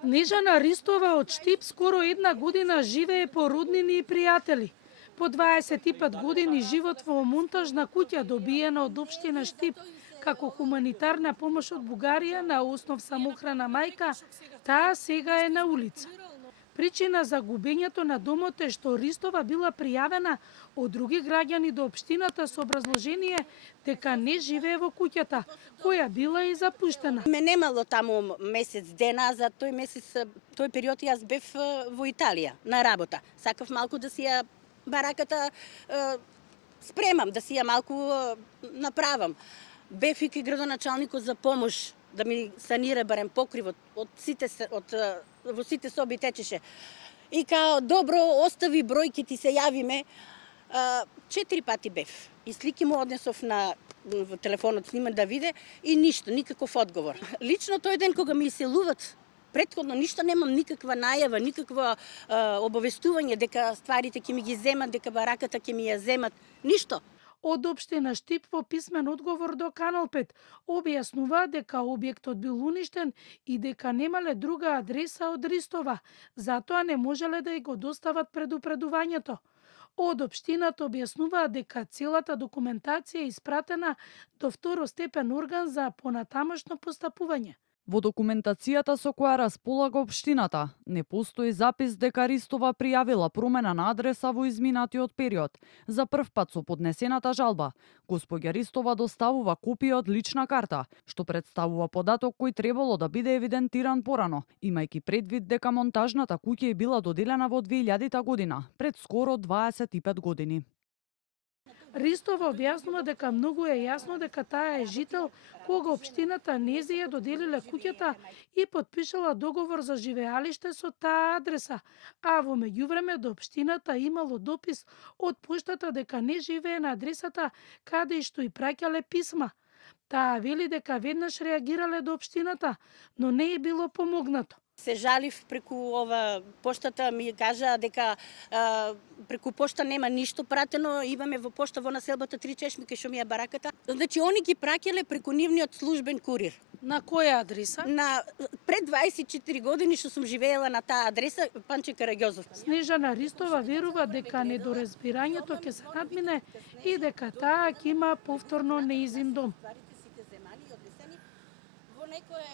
Снежана Ристова од Штип скоро една година живее по роднини и пријатели. По 25 години живот во монтажна куќа добиена од општина Штип како хуманитарна помош од Бугарија на основ самохрана мајка, таа сега е на улица. Причина за губењето на домот е што Ристова била пријавена од други граѓани до општината со образложение дека не живее во куќата, која била и запуштена. Ме немало таму месец дена, за тој период јас бев во Италија на работа. Сакав малку да си ја бараката спремам, да си ја малку направам. Бев и градоначалникот за помош да ми санира барем покривот во сите соби течеше. И као добро, остави број, ќе ти се јавиме. 4 пати бев. И слики му однесов на телефонот снима да виде и ништо, никаков одговор. Лично тој ден кога ми иселуват, претходно ништо немам, никаква најава, никакво обавестување дека стварите ќе ми ги земат, дека бараката ќе ми ја земат, ништо. Од општина Штип во писмен одговор до Канал 5 објаснува дека објектот бил уништен и дека немале друга адреса од Ристова, затоа не можеле да ја го достават предупредувањето. Од општината објаснуваат дека целата документација е испратена до второстепен орган за понатамошно постапување. Во документацијата со која располага општината не постои запис дека Ристова пријавила промена на адреса во изминатиот период. За прв пат со поднесената жалба, госпоѓа Ристова доставува копија од лична карта, што представува податок кој требало да биде евидентиран порано, имајќи предвид дека монтажната куќа е била доделена во 2000 година, пред скоро 25 години. Ристова објаснува дека многу е јасно дека таа е жител кога општината нејзе ја доделиле куќата и потпишала договор за живеалиште со таа адреса, а во меѓувреме до општината имало допис од поштата дека не живее на адресата каде и што и праќале писма. Таа вели дека веднаш реагирале до општината, но не е било помогнато. Се жалив преку ова поштата, ми кажа дека преку пошта нема ништо пратено, имаме во пошта во населбата 3 чешми кај што ми е бараката. Значи они ги праќале преку нивниот службен курир. На која адреса? На пред 24 години што сум живеела на таа адреса, Панче Караѓозов. Снежана Ристова верува дека недоразбирањето ќе се надмине и дека таа ќе има повторно неизин дом. Во некое